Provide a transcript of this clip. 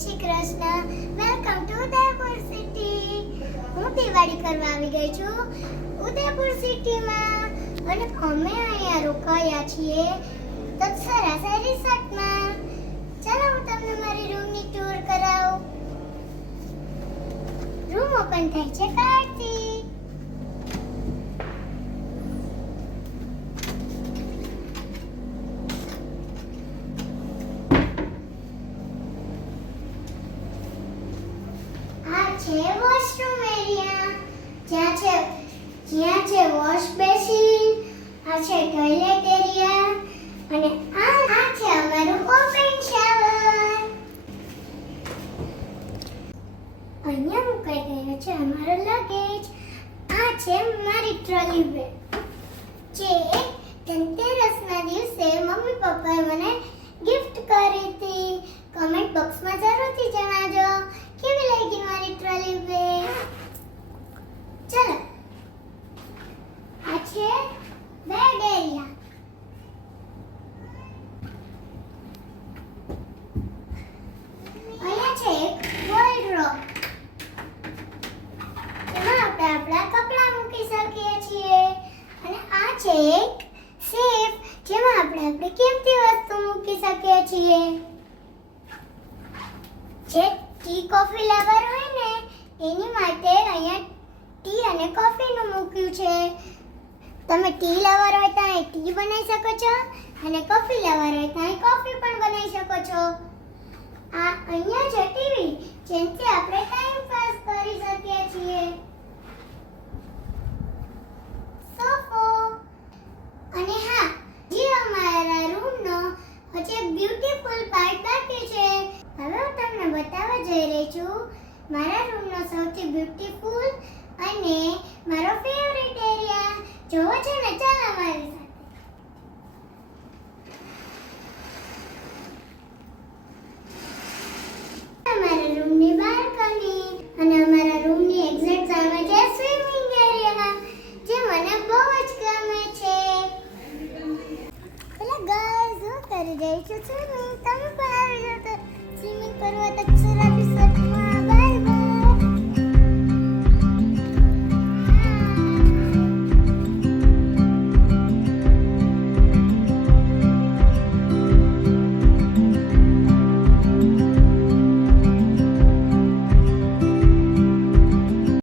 Shri Krishna. Welcome to Udaipur city. હું દિવાળી કરવા આવી ગઈ છું ઉદયપુર સિટીમાં અને અમે અહીંયા રોકાયા છીએ તત્સરા રિસોર્ટમાં. ચાલો હું તમને મારી રૂમની ટૂર કરાવું. રૂમ ઓપન થાય છે કાર્ડથી. છે વોશરૂમ એરિયા, જ્યાં છે વોશ બેસિન, આ છે ટોયલેટ એરિયા અને આ છે અમારું ઓપન શાવર. અહીંયા મુકાઈ ગયો છે અમારો લગેજ. આ છે મારી ટ્રોલી બેગ જે ધનતેરસના દિવસે મમ્મી પપ્પાએ મને ગિફ્ટ કરી હતી. કમેન્ટ બોક્સમાં જરૂરથી જણાવજો કેવી લાગી મારી ટ્રોલી બેગ. ચલો આ છે બેડ એરિયા. અહીંયા છે એક વોર્ડરોબ, જેમાં આપણે આપણા કપડાં મૂકી શકીએ છીએ. અને આ છે એક સેફ, જેમાં આપણે આપણી કિંમતી વસ્તુ મૂકી શકીએ છીએ. જે ટી કોફી લવર હોય ને એની માટે અહીંયા ટી અને કોફીનું મૂક્યું છે. તમે ટી લવર હોય તો અહીં ટી બનાવી શકો છો અને કોફી લવર હોય તો અહીં કોફી પણ બનાવી શકો છો. આ અહીંયા છે ટીવી, જેનાથી આપણે ટાઈમ પાસ કરી શકીએ છીએ. સોફો અને હા, જે અમારા રૂમનો હજી એક બ્યુટીફુલ પાર્ટ બાકી છે. હવે હું તમને બતાવવા જઈ રહી છું મારા રૂમનો સૌથી બ્યુટીફુલ અને મારો ફેવરિટ એરિયા. જોવો છો ને? ચાલો મારી સાથે. અમારા રૂમની બાલ્કની અને અમારા રૂમની એક્ઝેક્ટ સામે છે સ્વિમિંગ એરિયા, જે મને બહુ જ ગમે છે. હેલો ગાઈસ, હું કરી રહી છું સ્વિમિંગ. તમે પણ આવી જાઓ સ્વિમિંગ કરવા તત્સરા રિસોર્ટમાં.